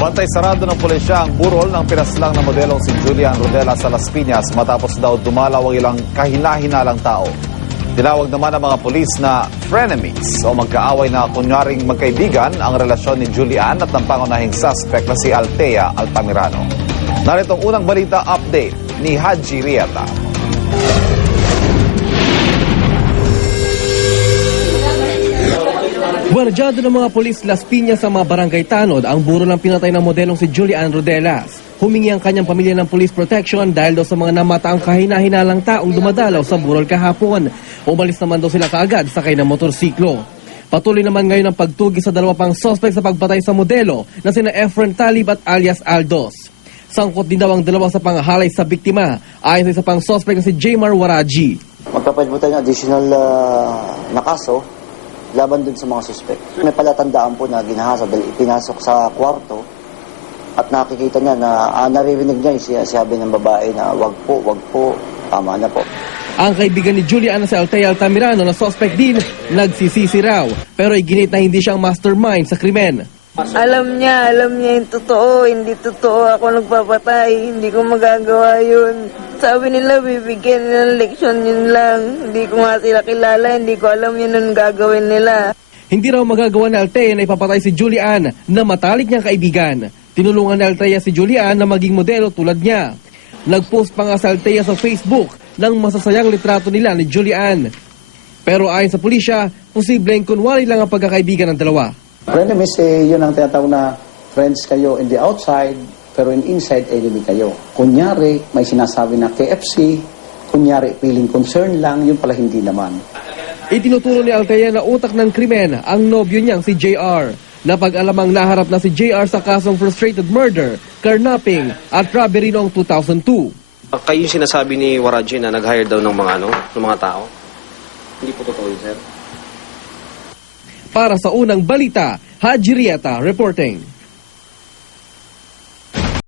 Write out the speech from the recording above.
Bantay sarado ng pulisya ang burol ng pinaslang na modelong si Julian Rodela sa Las Piñas matapos daw dumalaw ang ilang kahina-hinalang tao. Tinawag naman ng mga pulis na frenemies o magkaaway na kunyaring magkaibigan ang relasyon ni Julian at ng pangunahing suspect na si Altea Altamirano. Narito ang unang balita update ni Haji Riata. Gwardyado ng mga polis Las Piñas sa mga barangay Tanod ang buro ng pinatay ng modelong si Julian Rodelas. Humingi ang kanyang pamilya ng police protection dahil daw sa mga namataang kahina-hinalang taong dumadalaw sa burol kahapon. Umalis naman daw sila kaagad sakay ng motorsiklo. Patuloy naman ngayon ang pagtugi sa dalawa pang suspect sa pagpatay sa modelo na sina Efren Talib at alias Aldos. Sangkot din daw ang dalawa sa panghalay sa biktima ayon sa isa pang suspect na si Jamar Waraji. Magpapalit po ng additional ah, na kaso laban dun sa mga suspect. May palatandaan po na ginahasa dahil ipinasok sa kwarto at nakikita niya na ah, naririnig niya yung siya- sabi ng babae na wag po, wag po, tama na po. Ang kaibigan ni Julian na si Altea Altamirano na suspect din, nagsisisi raw. Pero iginit na hindi siyang mastermind sa krimen. Alam niya, alam niya yung totoo, hindi totoo ako nagpapatay, hindi ko magagawa yun. Sabi nila, bibigyan nila ng leksyon yun lang. Hindi ko nga sila kilala, hindi ko alam yun ang gagawin nila. Hindi raw magagawa ni Altea na ipapatay si Julian na matalik niyang kaibigan. Tinulungan ni Altea si Julian na maging modelo tulad niya. Nagpost pa nga si Altea sa Facebook ng masasayang litrato nila ni Julian. Pero ayon sa pulisya, posibleng kunwari lang ang pagkakaibigan ng dalawa. Frenemies, eh, yun ang tinatawag na friends kayo in the outside, pero in inside, enemy kayo. Kunyari, may sinasabi na KFC, kunyari, feeling concern lang, yun pala hindi naman. Itinuturo ni Altea na utak ng krimen ang nobyo niyang si JR. Napag-alamang naharap na si JR sa kasong frustrated murder, carnapping at robbery noong 2002. Kayo yung sinasabi ni Waraji na nag-hire daw ng mga ano, ng mga tao? Hindi po totoo yun, sir. Para sa unang balita, Haji Rieta reporting.